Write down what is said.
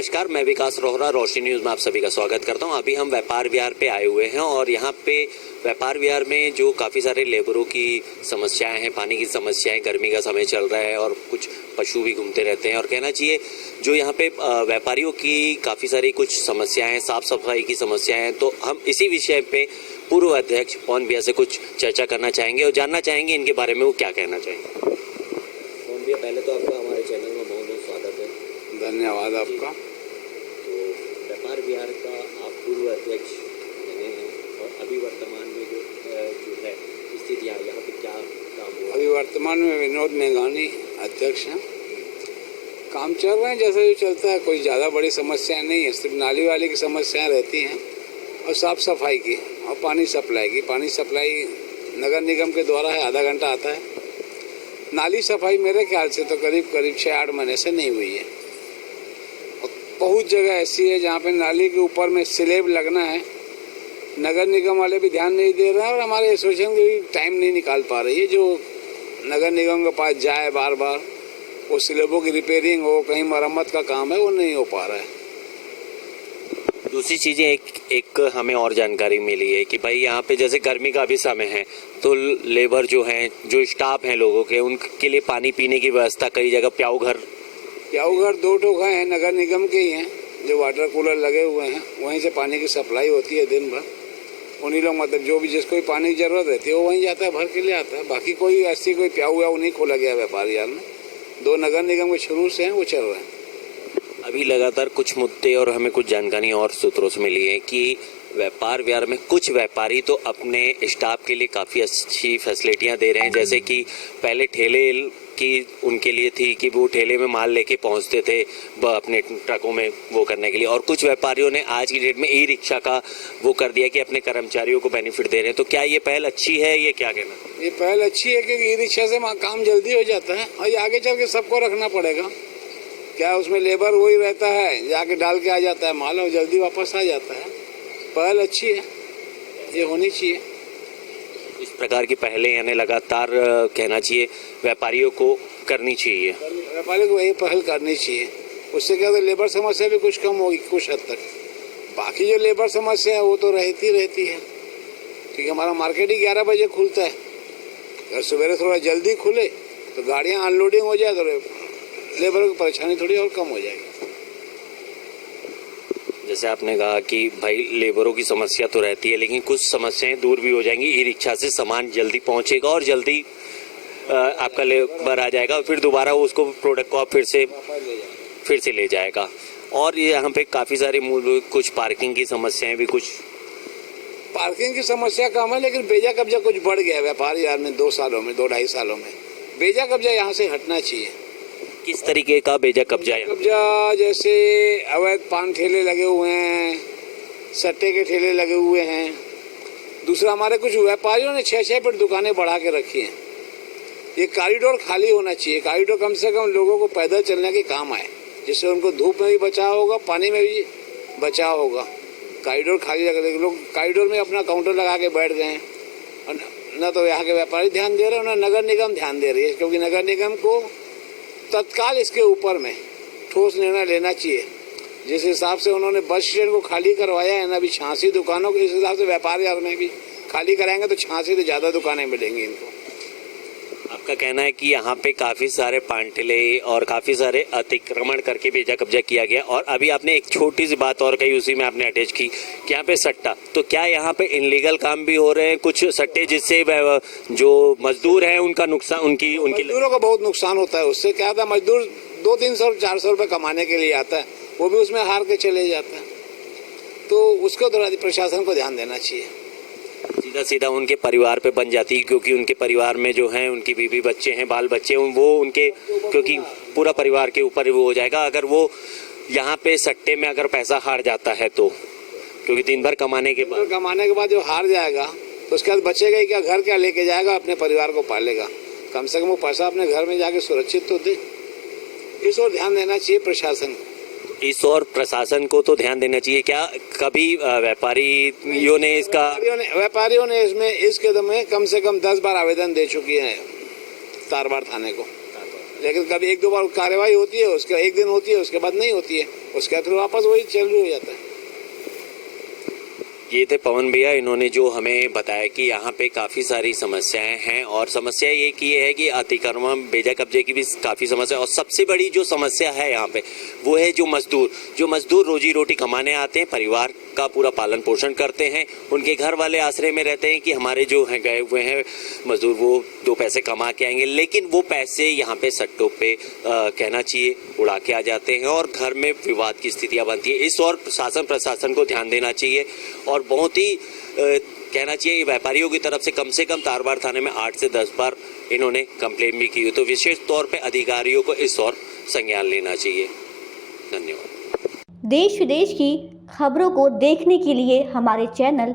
नमस्कार, मैं विकास रोहरा, रोशनी न्यूज़ में आप सभी का स्वागत करता हूं। अभी हम व्यापार विहार पे आए हुए हैं और यहां पे व्यापार विहार में जो काफ़ी सारे लेबरों की समस्याएं हैं, पानी की समस्याएं, गर्मी का समय चल रहा है और कुछ पशु भी घूमते रहते हैं। और कहना चाहिए जो यहाँ पे व्यापारियों की काफ़ी सारी कुछ समस्याएं, साफ सफाई की समस्याएं हैं, तो हम इसी विषय पे पूर्व अध्यक्ष पवन भैया से कुछ चर्चा करना चाहेंगे और जानना चाहेंगे इनके बारे में वो क्या कहना चाहेंगे। पवन भैया, पहले तो आपका हमारे चैनल में बहुत बहुत स्वागत है। धन्यवाद आपका। तो व्यापार विहार का आप पूर्व अध्यक्ष बने हैं और अभी वर्तमान में जो है स्थितियाँ यहाँ पे क्या काम हुआ? अभी वर्तमान में विनोद मेघानी अध्यक्ष हैं। काम चल रहे हैं जैसा जो चलता है, कोई ज़्यादा बड़ी समस्याएं नहीं है। सिर्फ नाली वाली की समस्याएं रहती हैं और साफ़ सफाई की और पानी सप्लाई की। पानी सप्लाई नगर निगम के द्वारा है, आधा घंटा आता है। नाली सफाई मेरे ख्याल से तो करीब 6-8 महीने से नहीं हुई है। बहुत जगह ऐसी है जहाँ पे नाली के ऊपर में स्लैब लगना है, नगर निगम वाले भी ध्यान नहीं दे रहे हैं और हमारे एसोसिएशन भी टाइम नहीं निकाल पा रही है जो नगर निगम के पास जाए बार बार, वो स्लैबों की रिपेयरिंग हो, कहीं मरम्मत का काम है, वो नहीं हो पा रहा है। दूसरी चीज़ें एक हमें और जानकारी मिली है कि भाई यहाँ पे जैसे गर्मी का भी समय है तो लेबर जो हैं, जो स्टाफ हैं लोगों के, उनके लिए पानी पीने की व्यवस्था कई जगह प्याऊ घर 2 ठोका हैं, नगर निगम के ही हैं, जो वाटर कूलर लगे हुए हैं, वहीं से पानी की सप्लाई होती है दिन भर। उन्हीं लोग मतलब जो भी जिसको भी पानी की ज़रूरत रहती है वो वहीं जाता है, भर के लिए आता है। बाकी कोई ऐसी कोई प्याऊ व्याऊ नहीं खोला गया व्यापार विहार में। 2 नगर निगम के शुरू से हैं, वो चल रहे हैं। अभी लगातार कुछ मुद्दे और हमें कुछ जानकारी और सूत्रों से मिली है कि व्यापार विहार में कुछ व्यापारी तो अपने स्टाफ के लिए काफ़ी अच्छी फैसिलिटियां दे रहे हैं। जैसे कि पहले ठेले की उनके लिए थी कि वो ठेले में माल लेके पहुंचते थे अपने ट्रकों में वो करने के लिए, और कुछ व्यापारियों ने आज की डेट में ई रिक्शा का वो कर दिया कि अपने कर्मचारियों को बेनिफिट दे रहे हैं। तो क्या ये पहल अच्छी है, ये क्या कहना? ये पहल अच्छी है क्योंकि ई रिक्शा से काम जल्दी हो जाता है और ये आगे चल के सबको रखना पड़ेगा। क्या उसमें लेबर वही रहता है, जाके डाल के आ जाता है माल और जल्दी वापस आ जाता है। पहल अच्छी है, ये होनी चाहिए। इस प्रकार की पहले यानी लगातार कहना चाहिए व्यापारियों को करनी चाहिए। व्यापारियों को यही पहल करनी चाहिए। उससे क्या होता है, लेबर समस्या भी कुछ कम होगी कुछ हद तक। बाकी जो लेबर समस्या है वो तो रहती है, क्योंकि हमारा मार्केट ही 11 बजे खुलता है। अगर सवेरे थोड़ा जल्दी खुले तो गाड़ियाँ अनलोडिंग हो जाए तो लेबर की परेशानी थोड़ी और कम हो जाएगी। जैसे आपने कहा कि भाई लेबरों की समस्या तो रहती है, लेकिन कुछ समस्याएं दूर भी हो जाएंगी। ई रिक्शा से सामान जल्दी पहुंचेगा और जल्दी आपका लेबर आ जाएगा और फिर दोबारा उसको प्रोडक्ट को आप फिर से ले जाएगा। और ये यहाँ पे काफ़ी सारी कुछ पार्किंग की समस्याएं भी, कुछ पार्किंग की समस्या कम है, लेकिन बेजा कब्जा कुछ बढ़ गया है व्यापार विहार में 2-2.5 सालों में। बेजा कब्जा यहाँ से हटना चाहिए। किस तरीके का बेजा कब्जा है? कब्जा जैसे अवैध पान ठेले लगे हुए हैं, सट्टे के ठेले लगे हुए हैं। दूसरा, हमारे कुछ व्यापारियों ने 6-6 फीट दुकानें बढ़ा के रखी हैं। ये कॉरिडोर खाली होना चाहिए। कॉरिडोर कम से कम लोगों को पैदल चलने के काम आए, जिससे उनको धूप में भी बचाव होगा, पानी में भी बचाव होगा। कॉरिडोर खाली लगे, लोग कॉरिडोर में अपना काउंटर लगा के बैठ गए हैं और न तो यहाँ के व्यापारी ध्यान दे रहे हैं, न नगर निगम ध्यान दे रही है। क्योंकि नगर निगम को तत्काल इसके ऊपर में ठोस निर्णय लेना चाहिए। जिस हिसाब से उन्होंने बस स्टैंड को खाली करवाया है ना, अभी 86 दुकानों के, इस हिसाब से व्यापार विहार में भी खाली कराएंगे तो 86 से ज़्यादा दुकानें मिलेंगी इनको। आपका कहना है कि यहाँ पे काफ़ी सारे पान ठेले और काफ़ी सारे अतिक्रमण करके बेजा कब्जा किया गया। और अभी आपने एक छोटी सी बात और कही, उसी में आपने अटैच की कि यहाँ पे सट्टा, तो क्या यहाँ पे इनलीगल काम भी हो रहे हैं कुछ सट्टे, जिससे जो मजदूर हैं उनका नुकसान, उनकी मजदूरों को बहुत नुकसान होता है। उससे क्या होता है, मजदूर 200-300-400 रुपये कमाने के लिए आता है, वो भी उसमें हार के चले जाता है। तो उसको प्रशासन को ध्यान देना चाहिए। सीधा सीधा उनके परिवार पे बन जाती है, क्योंकि उनके परिवार में जो हैं उनकी बीवी बच्चे हैं, बाल बच्चे हैं, वो उनके, क्योंकि पूरा परिवार के ऊपर वो हो जाएगा अगर वो यहाँ पे सट्टे में अगर पैसा हार जाता है तो। क्योंकि दिन भर कमाने के बाद जो हार जाएगा तो उसके बाद बचेगा ही क्या, घर क्या लेके जाएगा, अपने परिवार को पालेगा। कम से कम वो पैसा अपने घर में जाके सुरक्षित तो दे। इस ओर ध्यान देना चाहिए प्रशासन। इस और प्रशासन को तो ध्यान देना चाहिए। क्या कभी व्यापारियों ने इसमें इस कदम में कम से कम 10 बार आवेदन दे चुकी है तारबाड़ थाने को। लेकिन कभी एक दो बार कार्रवाई होती है, उसके एक दिन होती है, उसके बाद नहीं होती है, उसके बाद फिर वापस वही चालू हो जाता है। ये थे पवन भैया, इन्होंने जो हमें बताया कि यहाँ पे काफ़ी सारी समस्याएं हैं और समस्या ये की है कि अतिक्रमण बेजा कब्जे की भी काफ़ी समस्या, और सबसे बड़ी जो समस्या है यहाँ पे वो है जो मजदूर रोजी रोटी कमाने आते हैं, परिवार का पूरा पालन पोषण करते हैं, उनके घर वाले आश्रय में रहते हैं कि हमारे जो हैं गए हुए हैं मजदूर वो 2 पैसे कमा के आएंगे, लेकिन वो पैसे यहाँ पे सट्टों पे कहना चाहिए उड़ा के आ जाते हैं और घर में विवाद की स्थितियाँ बनती है। इस और शासन प्रशासन को ध्यान देना चाहिए और बहुत ही कहना चाहिए व्यापारियों की तरफ से कम तारबार थाने में 8 से 10 बार इन्होंने कंप्लेन भी की, तो विशेष तौर पे अधिकारियों को इस और संज्ञान लेना चाहिए। धन्यवाद। देश विदेश की खबरों को देखने के लिए हमारे चैनल